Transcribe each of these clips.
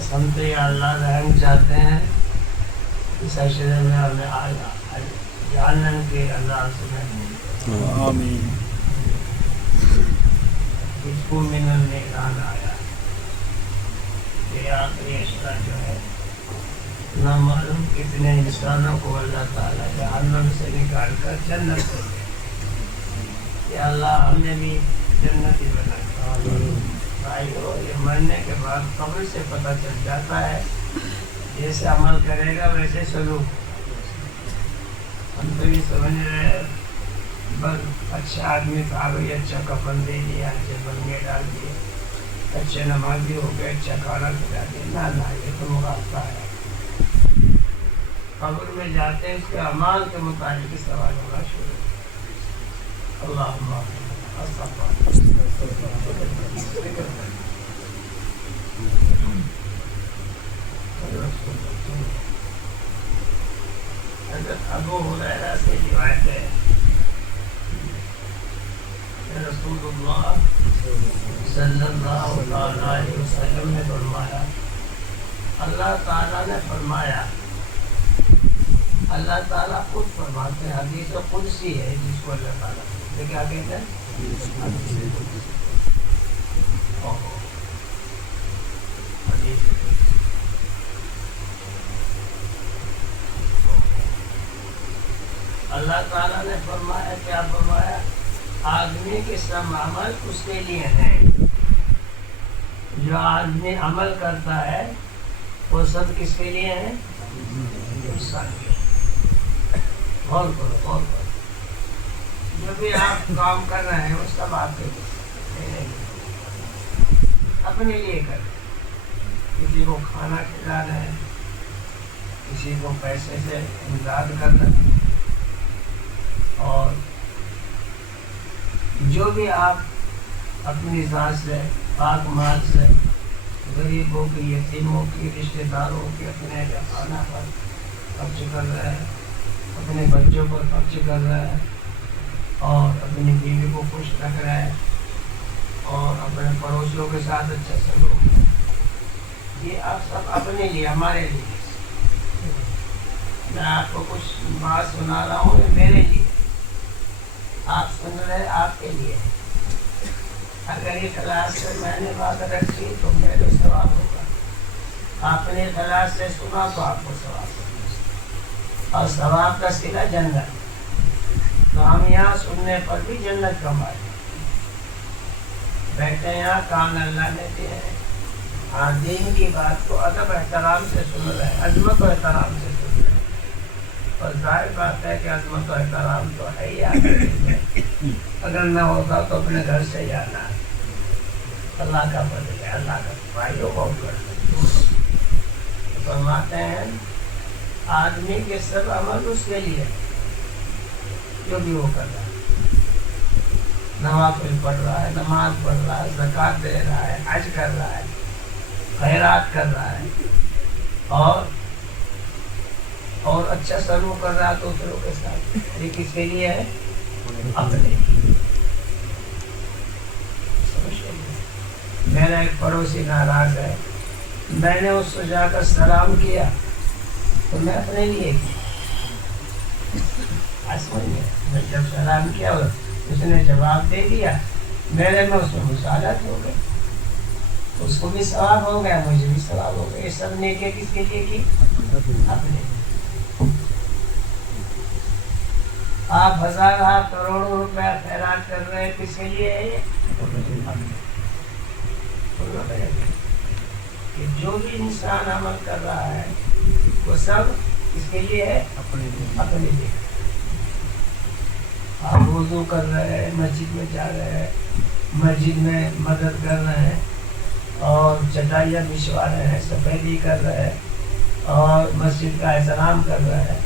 بس ہم تو یا اللہ رحم چاہتے ہیں اس عشرے میں ہمیں جہنم کے عذاب سے محفوظ آمین. اس کو من النگران آیا. یہ آخری عشرہ جو ہے نہ معلوم کتنے انسانوں کو اللہ تعالیٰ جہنم سے نکال کر جنت دے. یا اللہ ہمیں بھی جنتی بنا. بھائیو یہ مرنے کے بعد قبر سے پتہ چل جاتا ہے جیسے عمل کرے گا ویسے سلوک. ہم تو یہ سمجھ رہے ہیں بس اچھا آدمی تھا بھائی اچھا کفن دے دیا اچھے بنگے ڈال دیے اچھے نمازی ہو گئے اچھا کھانا کھلا دیا. نہ یہ تو مغالطہ ہے. قبر میں جاتے ہیں اس کے اعمال کے مطابق سوال ہونا شروع. اللہم حضرت ابو ہریرہ سے روایت ہے رسول اللہ صلی اللہ علیہ وسلم نے فرمایا اللہ تعالیٰ نے فرمایا اللہ تعالیٰ خود فرماتے ہیں حدیث قدسی ہے جس کو اللہ تعالیٰ سے کیا کہتے ہیں اللہ تعالیٰ نے فرمایا کیا فرمایا آدمی کے سب عمل اس کے لیے ہیں. جو آدمی عمل کرتا ہے وہ سب کس کے لیے ہیں؟ غور کرو. جو بھی آپ کام کر رہے ہیں وہ سب آپ کے لیے اپنے لیے کر. کسی کو کھانا کھلا رہے ہیں کسی کو پیسے سے امداد کر رہے ہیں اور جو بھی آپ اپنی ذات سے پاک مال سے غریبوں کی یتیموں کی رشتہ داروں کی اپنے خانہ پر خرچ کر رہے ہیں اپنے بچوں پر خرچ کر رہے ہیں اور اپنی بیوی کو خوش رکھ رہے ہیں اور اپنے پڑوسیوں کے ساتھ اچھا سلوک ہے. یہ آپ سب اپنے لیے ہمارے لیے. میں آپ کو کچھ بات سنا رہا ہوں یہ میرے لیے آپ سن رہے آپ کے لیے. اگر یہ کلاس سے میں نے بات رکھی تو میرے ثواب ہوگا. آپ نے کلاس سے سنا تو آپ کو ثواب ہوگا اور ثواب کا صلہ جنت. تو ہم یہاں سننے پر بھی جنت کمائے بیٹھے یہاں کان اللہ نے دیے ہیں. ہاں دین کی بات کو ادب احترام سے سن رہے ہیں عظمت و احترام سے سن رہے ہیں. اور ظاہر بات ہے کہ عظمت و احترام تو ہے ہی آگے اگر نہ ہوگا تو اپنے گھر سے جانا ہے. اللہ کا فضل ہے اللہ کا بھائیوں کو فرماتے ہیں آدمی کے سب عمل اس کے لیے جو بھی وہ کر رہا ہے. نوافل پڑھ رہا ہے نماز پڑھ رہا ہے زکوٰۃ دے رہا ہے حج کر رہا ہے خیرات کر رہا ہے اور اچھا سلوک کر رہا ہے دوسروں کے ساتھ. یہ کس کے لیے ہے؟ اپنے. میرا ایک پڑوسی ناراض ہے میں نے اس کو جا کر سلام کیا تو میں اپنے لیے کیا. میں جب سلام کیا اس نے جواب دے دیا میرے میں اس میں مساعدت ہو گئی. اس کو بھی ثواب ہو گیا مجھے بھی ثواب ہو گیا. یہ سب نیکیاں کس کے لیے کی؟ اپنے. آپ ہزاروں کروڑوں روپے خیرات کر رہے ہیں کس کے لیے ہے کہ جو بھی انسان عمل کر رہا ہے وہ سب کس کے لیے ہے؟ اپنے لیے. آپ وضو کر رہے ہیں مسجد میں جا رہے ہیں مسجد میں مدد کر رہے ہیں اور چٹائیاں بچھوا رہے ہیں سفیدی کر رہے ہیں اور مسجد کا احترام کر رہے ہیں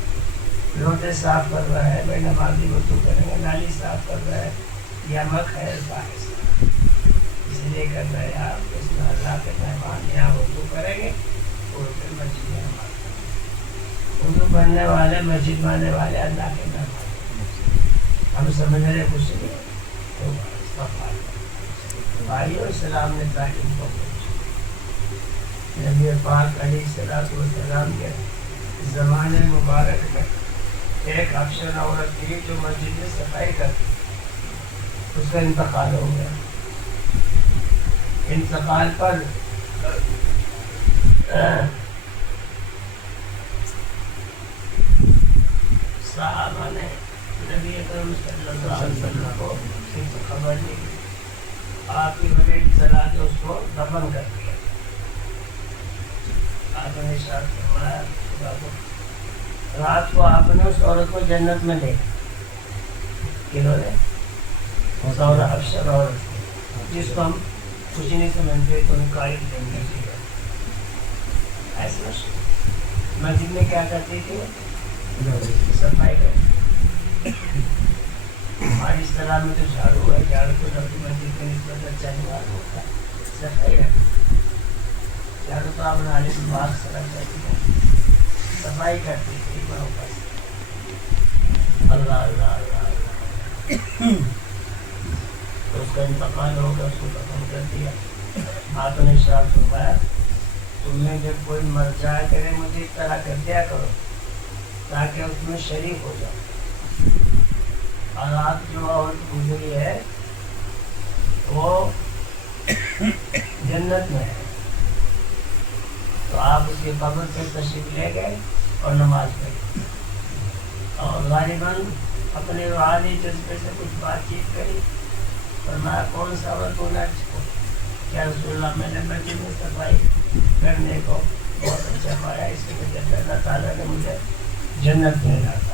لوٹے صاف کر رہے ہیں بے نمازی وضو کریں گے نالی صاف کر رہے ہیں یہ عمل خیر کا حصہ اس لیے کر رہے ہیں. آپ اس میں اللہ کے مہمان یہاں وضو کریں گے اور پھر مسجد میں وضو کرنے والے مسجد میں آنے والے اللہ کے مہمان. ہم سمجھ رہے کچھ نہیں تو بھائیو اسلام نے تعلیم کو نبی پاک علیہ السلام کے زمانے مبارک میں ایک افسر عورت تھی جو مسجد میں صفائی کرتی، اس کا انتقال ہو گیا۔ انتقال پر صحابہ نے نبی اکرم صلی اللہ علیہ وسلم کو صرف خبر نہیں دی، آپ کی بغیر صلاح کے اس کو دفن کر دیا۔ آپ نے ارشاد فرمایا رات کو آپ نے اس عورت کو جنت میں دیکھا، کنہوں نے؟ افسر عورت جس کو ہم کچھ نہیں سمجھتے تو قائد جنگی سی ہے، ایسا مسجد میں کیا کرتی تھی؟ صفائی کرتی۔ ہماری اصطلاح میں تو جھاڑو ہے، جھاڑو کو سب مسجد میں نسبت اچھا نہیں ہوتا ہے، صفائی رکھتی، جھاڑو تو آپ نالے میں باغ سڑک کرتی ہے، صفائی کرتی تھی وہاں پر۔ اللہ اللہ اللہ اللہ، تو اس کا انتقال ہو گیا، اس کو دفن کر دیا۔ آپ نے ارشاد فرمایا تم میں جب کوئی مر جائے کرے مجھے اطلاع کر دیا کرو تاکہ اس میں شریک ہو جاؤ۔ اور آپ جو عورت گزری ہے وہ جنت میں ہے، تو آپ اس کی قبر پہ تشریف لے گئے اور نماز پڑھی، اور غالباً اپنے روحانی جذبے سے کچھ بات چیت کری، فرمایا کون سا عورت ہونا اچھا؟ کیا رسول اللہ میں نے مسجد میں صفائی کرنے کو بہت اچھا پایا، اس کی وجہ سے اللہ تعالیٰ نے مجھے جنت میں ڈالا۔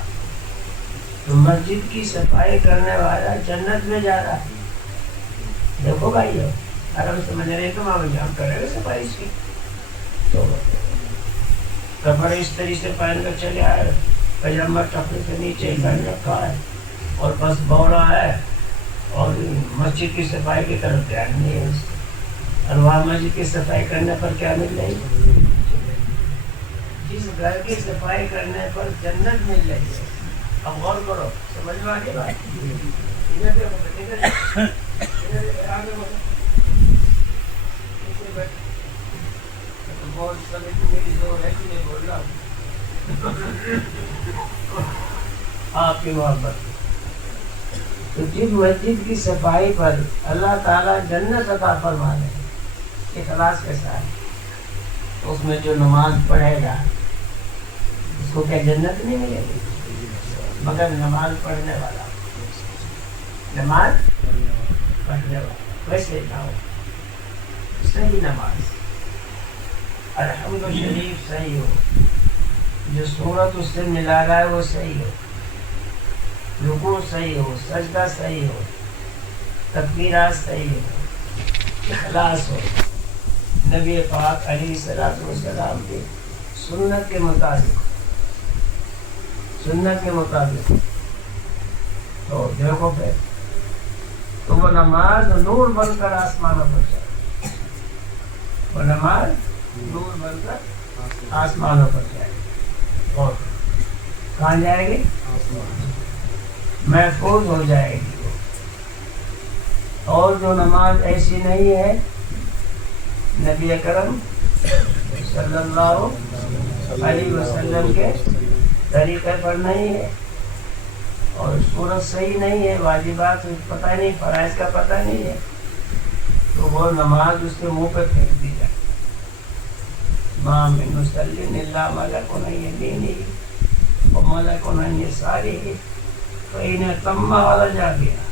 تو مسجد کی صفائی کرنے والا جنت میں جا رہا ہے۔ دیکھو بھائیو، اگر ہم سمجھ رہے ہیں تو وہاں جام کرے گا صفائی اس کی، تو کپڑے اس طریقے سے پہن کر چلے آئے، پجامہ ٹخنے سے نیچے پہن رکھا ہے اور بس بوڑا ہے، اور مسجد کی صفائی کی طرف دھیان نہیں ہے اس کو، اور وہاں مسجد کی صفائی کرنے پر کیا مل رہی ہے؟ جس گھر کی صفائی کرنے پر جنت مل رہی ہے۔ اب غور کرو، سمجھ میں آ گئی بات؟ میری زور ہے کہ میں بول رہا ہوں آپ کی محبت۔ تو جس مسجد کی صفائی پر اللہ تعالیٰ جنت عطا فرما دے اخلاص کے ساتھ، اس میں جو نماز پڑھے گا اس کو کیا جنت نہیں ملے گی؟ مگر نماز پڑھنے والا، نماز پڑھنے والا ویسے نہ ہو، صحیح نماز، الحمد شریف صحیح ہو، جو صورت اس سے ملا رہا ہے وہ صحیح ہو، رکوع صحیح ہو، سجدہ صحیح ہو، تکبیرات صحیح ہو، اخلاص ہو، نبی پاک علیہ السلام کی سنت کے مطابق، سنت کے مطابق، تو دیکھو پھر تو وہ نماز نور بن کر آسمانوں پر جائے، وہ نماز نور بن کر آسمانوں پر جائے، اور کہاں جائے گی؟ محفوظ ہو جائے گی۔ اور جو نماز ایسی نہیں ہے، نبی اکرم صلی اللہ علیہ وسلم کے طریقے پر نہیں ہے، اور صورت صحیح نہیں ہے، واجبات پتہ نہیں، فرائض کا پتہ نہیں ہے، تو وہ نماز اس کے منہ پہ پھینک دی جائے۔ ما من مصلی الا ملک یمینہ وملک عن یسارہ فإن تم ورجع بها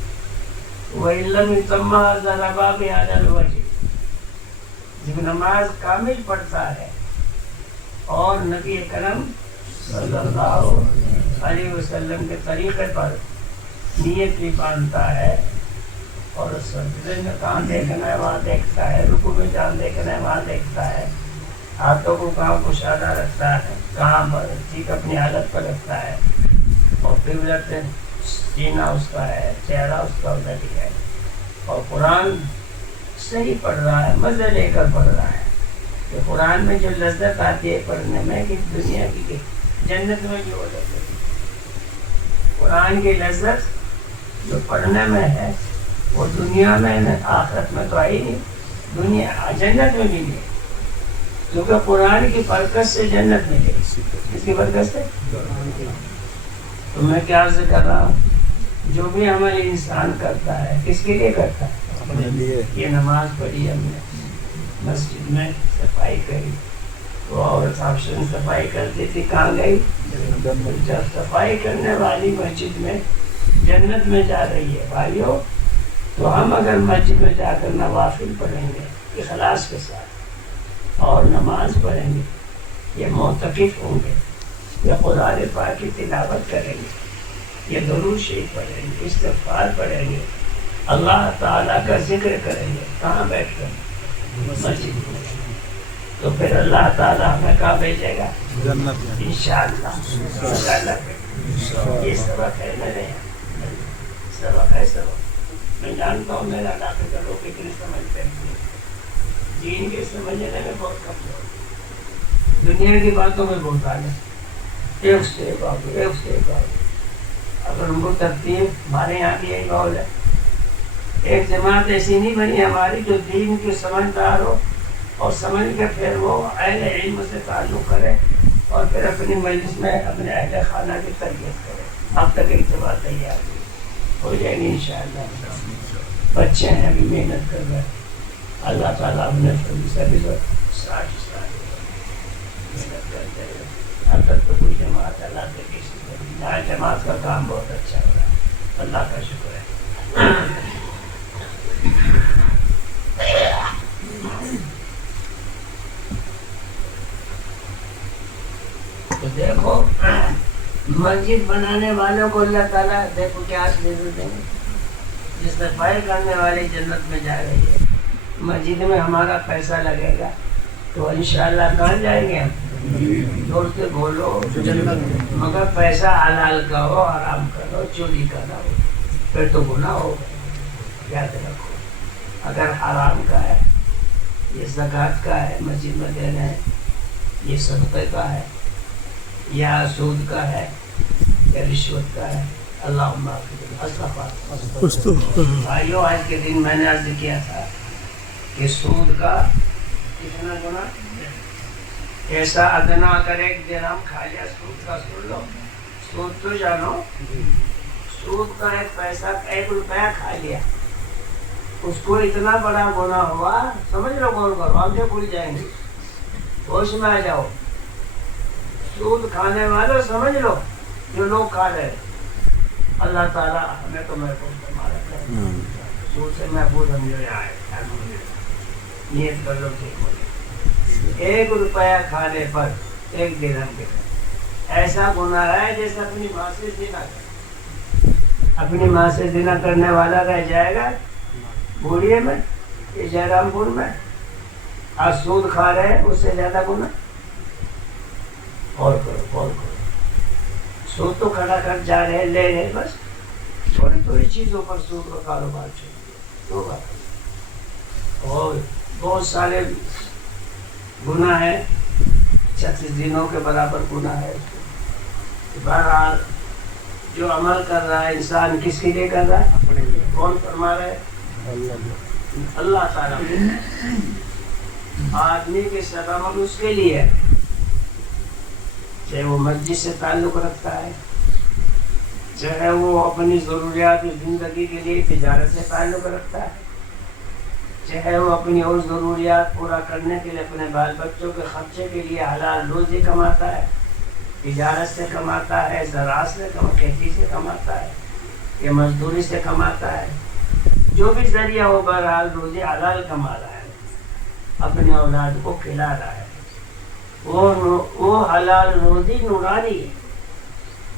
وإن لم يتم ضرب بها على الوجه۔ جب نماز کامل پڑھتا ہے اور نبی کرم صلی اللہ علیہ وسلم کے طریقے پر نیت بھی باندھتا ہے، اور سجدے میں کہاں دیکھنا ہے وہاں دیکھتا ہے، رکوع میں جہاں دیکھنا ہے وہاں دیکھتا ہے، ہاتھوں کو کہاں کشادہ رکھتا ہے، کہاں پر ٹھیک اپنی حالت پر رکھتا ہے، اور قبلت سینہ اس کا ہے، چہرہ اس کا ادھر ہی ہے، اور قرآن صحیح پڑھ رہا ہے، مزے لے کر پڑھ رہا ہے۔ کہ قرآن میں جو لذت آتی ہے پڑھنے میں، کہ دنیا کی جنت میں جو لذت ہے، قرآن کی لذت جو پڑھنے میں ہے وہ دنیا میں آخرت میں تو آئی نہیں، دنیا جنت میں بھی نہیں۔ کیونکہ قرآن کی برکت سے جنت ملے گی. کس کی برکت سے؟ تو میں کیا عرض کر رہا ہوں، جو بھی عمل انسان کرتا ہے کس کے لیے کرتا ہے؟ اپنے لیے. یہ نماز پڑھی ہم نے، مسجد میں صفائی کری، تو عورت آپشن صفائی کرتی تھی، کہاں گئی؟ جب صفائی کرنے والی مسجد میں جنت میں جا رہی ہے بھائیو، تو ہم اگر مسجد میں جا کر نوافل پڑھیں گے اخلاص کے ساتھ اور نماز پڑھیں گے، یہ معتکف ہوں گے، یہ قرآن پاک کی تلاوت کریں گے، یہ درود شریف پڑھیں گے، استغفار پڑھیں گے، اللہ تعالیٰ کا ذکر کریں گے، کہاں بیٹھ کر؟ مسجد میں. تو پھر اللہ تعالیٰ ہمیں کہاں بھیجے گا؟ جنت میں انشاءاللہ. یہ سبق ہے میرے یہاں، سبق ہے سبق. میں جانتا ہوں میرا علاقے کا لوگ اتنے سمجھتے ہیں، دین کے سمجھنے میں بہت کمزور، دنیا کی باتوں میں بہت آگے. ایک سٹیپ آگے، ایک سٹیپ آگے. اگر ان کو ترتیب، ہمارے یہاں بھی یہی ماحول ہے. ایک جماعت ایسی نہیں بنی ہماری جو دین کے سمجھدار ہو اور سمجھ کے پھر وہ اہل علم سے تعلق کرے اور پھر اپنی مجلس میں اپنے اہل خانہ کی تربیت کرے. اب تک ایک جماعت تیار ہو جائے گی انشاءاللہ. بچے ہیں ابھی محنت کر رہے ہیں، اللہ تعالیٰ اپنے سبھی کو 60 سال محنت کرتے ہیں. اب تک تو کوئی جماعت اللہ سے کسی کو یہاں جماعت کا کام بہت اچھا ہو رہا ہے، اللہ کا شکر ہے. تو دیکھو مسجد بنانے والوں کو اللہ تعالیٰ دیکھو کیا دیں گے، جس صفائی کرنے والی جنت میں جا رہی ہے. مسجد میں ہمارا پیسہ لگے گا تو انشاءاللہ کہاں جائیں گے ہم؟ زور سے بولو جنت. مگر پیسہ حلال کا ہو، حرام کا ہو، چوری کا نہ ہو، پھر تو گناہ ہوگا. یاد رکھو، اگر حرام کا ہے، یہ زکوٰۃ کا ہے مسجد میں دینا ہے، یہ صدقے کا ہے، یا سود کا ہے، یا رشوت کا ہے، اللہم بھائیو آج کے دن میں نے عرض کیا تھا کہ سود کا کتنا گنا، ایسا ادنا اگر 1 درہم کھا لیا سود کا. سن لو، سود تو جانو، سود کا 1 پیسہ 1 روپیہ کھا لیا، اس کو اتنا بڑا گناہ ہوا. سمجھ لو، غور کرو، آنکھیں کھل جائیں گی، ہوش میں آ جاؤ. سود کھانے والوں سمجھ لو جو لوگ کھا رہے، اللہ تعالیٰ ہمیں تو محفوظ فرما رکھا ہے. سود سے محفوظ ہم جو یہاں آئے، نیت کر لو ٹھیک ہو جائے. 1 روپیہ کھانے پر 1 درہم کے ایسا گناہ ہے جیسے اپنی ماں سے زنا کرے. اپنی ماں سے زنا کرنے والا رہ جائے گا بوڑھے میں یہ جہرام پور میں، آج سود کھا رہے ہیں، اس سے زیادہ گناہ. اور کرو، اور کرو. سود تو کھڑا کر جا رہے، لے رہے، بس تھوڑی تھوڑی چیزوں پر سود کا کاروبار چھوڑ دیا. اور بہت سارے گناہ ہیں، 36 دنوں کے برابر گناہ ہے. بہرحال جو عمل کر رہا ہے انسان کس کے لیے کر رہا ہے؟ اپنے لیے. کون فرما رہے ہیں؟ اللہ تعالیٰ. آدمی کے سبب اس کے لیے، چاہے وہ مسجد سے تعلق رکھتا ہے، چاہے وہ اپنی ضروریات زندگی کے لیے تجارت سے تعلق رکھتا ہے، چاہے وہ اپنی اور ضروریات پورا کرنے کے لیے اپنے بال بچوں کے خرچے کے لیے حلال روزی کماتا ہے، تجارت سے کماتا ہے، زراعت سے کھیتی سے کماتا ہے، یا مزدوری سے کماتا ہے. جو بھی ذریعہ ہو بہرحال روزی حلال کما رہا ہے، اپنے اولاد کو کھلا رہا ہے. وہ حلال روزی نورانی ہے،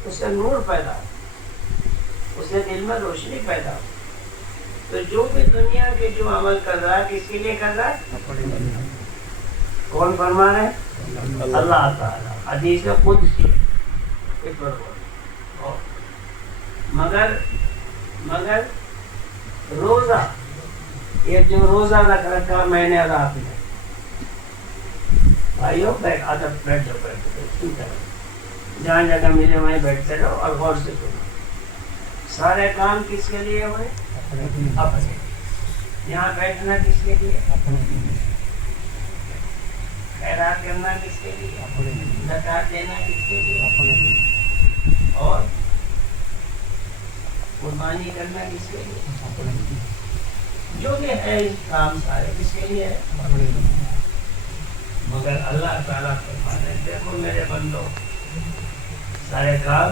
اس سے نور پیدا ہو، اس سے دل میں روشنی پیدا ہو. تو جو بھی دنیا کے جو عمل کر رہا ہے کس کے لیے کر رہا ہے؟ کون فرما رہا ہے؟ اللہ تعالیٰ. حدیث قدسی مگر روزہ، یہ جو روزہ رکھ رکھا میں نے رات میں، بھائیو ادب بیٹھ جاؤ، جہاں جگہ ملے وہیں بیٹھتے رہو اور غور سے سنو. سارے کام کس کے لیے ہوئے؟ اپنے. یہاں بیٹھنا کس کے لیے؟ خیرات کرنا کس کے لیے؟ زکات دینا کس کے لیے؟ اور قربانی کرنا کس کے لیے؟ جو بھی ہے کام سارے کس کے لیے ہے؟ مگر اللہ تعالیٰ فرماتے ہیں دیکھو میرے بندو، سارے کام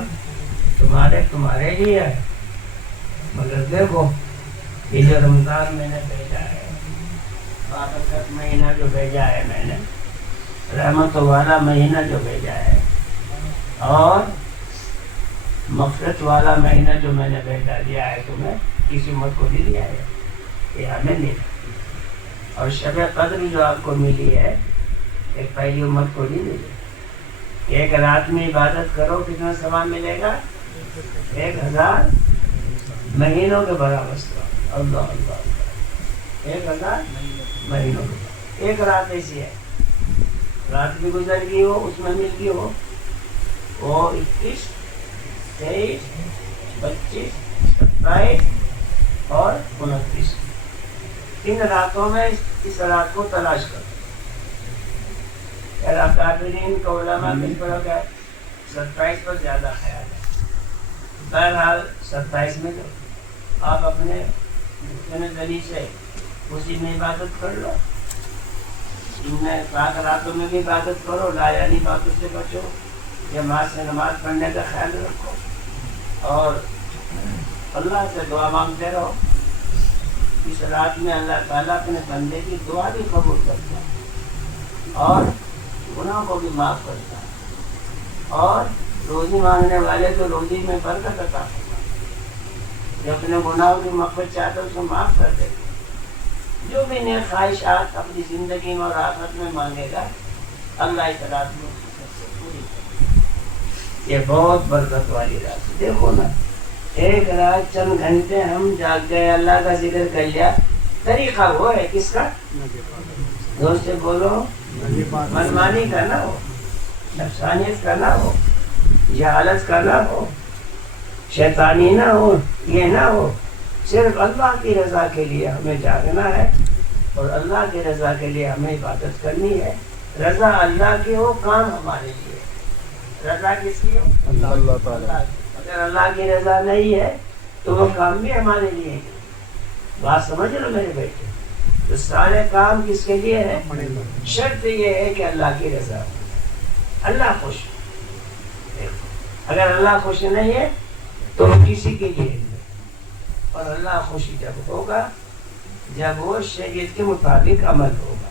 تمہارے لیے ہے، مگر دیکھو یہ جو رمضان میں نے بھیجا ہے، بابرکت مہینہ جو بھیجا ہے میں نے، رحمت والا مہینہ جو بھیجا ہے، اور مغفرت والا مہینہ جو میں نے بھیجا دیا ہے تمہیں، کسی امت کو نہیں دیا ہے، یہ ہمیں ملا. اور شب قدر جو آپ کو ملی ہے ایک پہلی امت کو نہیں ملی. ایک رات میں عبادت کرو کتنا ثواب ملے گا؟ 1000 مہینوں کے برابر ثواب. اللہ اللہ، 1000 مہینوں کے برابر. ایک رات ایسی ہے، رات بھی گزر گئی ہو اس میں مل گئی ہو، وہ 21 23 25 27 اور 29 ان راتوں میں اس رات کو تلاش کرو. کافرین کا علماء کس پر ہو گیا؟ 27 پر زیادہ خیال ہے. بہرحال 27 میں جو آپ اپنے ذریعے سے اسی میں عبادت کر لو. ان پاک راتوں میں بھی عبادت کرو، لایانی باتوں سے بچو، جماعت سے نماز پڑھنے کا خیال رکھو، اور اللہ سے دعا مانگتے رہو. اس رات میں اللہ تعالیٰ اپنے بندے کی دعا بھی قبول کرتا ہے اور گناہ کو بھی معاف کرتا ہے، اور روزی مانگنے والے کو روزی میں برکت عطا کرتا ہے. جو اپنے گناہوں کی مغفرت چاہتا ہے اس کو معاف کر دے. جو بھی نیک خواہشات اپنی زندگی میں اور آخرت میں مانگے گا اللہ اس رات میں پوری کرے. یہ بہت برکت والی رات ہے. دیکھو نا، ایک رات چند گھنٹے ہم جاگ گئے، اللہ کا ذکر کر لیا. طریقہ وہ ہے کس کا؟ دوست سے بولو، منمانی کا نہ ہو، نفسانیت کا نہ ہو، جہالت کا نہ ہو، شیطانی نہ ہو، یہ نہ ہو. صرف اللہ کی رضا کے لیے ہمیں جاگنا ہے اور اللہ کی رضا کے لیے ہمیں عبادت کرنی ہے. رضا اللہ کی ہو، کام ہمارے لیے. رضا کس کی ہو؟ اللہ تعالیٰ. اگر اللہ کی رضا نہیں ہے تو وہ کام بھی ہمارے لیے ہے. بات سمجھ لو میرے بیٹے. تو سارے کام کس کے لیے ہے؟ شرط یہ ہے کہ اللہ کی رضا ہو، اللہ خوش. اگر اللہ خوش نہیں ہے تو کسی کے لیے نہیں. اور اللہ خوشی جب ہوگا جب وہ شریعت کے مطابق عمل ہوگا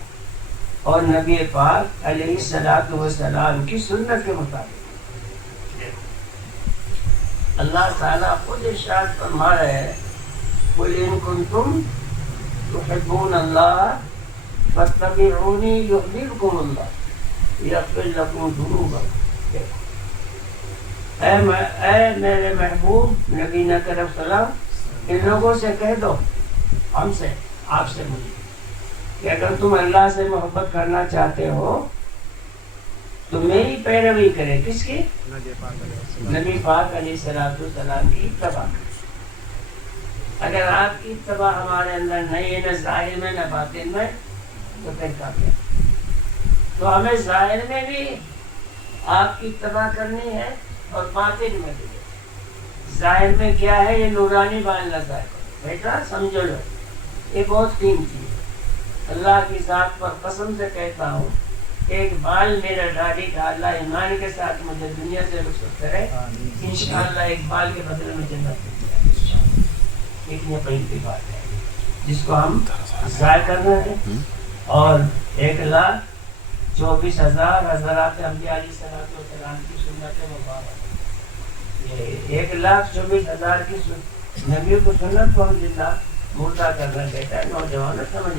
اور نبی پاک علیہ الصلوۃ والسلام کی سنت کے مطابق. اللہ تعالیٰ خود ارشاد فرما رہے ہیں قل ان کنتم تحبون اللہ فاتبعونی یحببکم اللہ یغفر لکم ذنوبکم. اے میرے محبوب نبی کریم صلی اللہ علیہ وسلم، ان لوگوں سے کہہ دو، ہم سے، آپ سے مجھے، کہ اگر تم اللہ سے محبت کرنا چاہتے ہو تو میری پیروی کرے. کس کی؟ نبی پاک علیہ السلام کی اتباع. اگر آپ کی اتباع ہمارے اندر نہیں ہے، نہ ظاہر میں نہ باطن میں، تو پھر کافی. تو ہمیں ظاہر میں بھی آپ کی اتباع کرنی ہے اور باطن میں بھی. ظاہر میں کیا ہے؟ یہ نورانی بال لگا ہے. بیٹا سمجھو لو، یہ بہت قیمتی ہے. اللہ کی ذات پر قسم سے کہتا ہوں، ایک بال میرا داڑھی کا اللہ ایمان کے ساتھ مجھے دنیا سے رخصت کرے، انشاءاللہ ایک بال کے بدلے میں جنت مل جائے. اتنی قیمتی بات ہے جس کو ہم ضائع کر رہے ہیں. اور 1,24,000 حضرات انبیاء علیہ السلام کی سنت مبارک، یہ 1,24,000 کی نبی کو سنت کو ہم زندہ مردہ کر رہے ہیں. بیٹا نوجوانوں سمجھ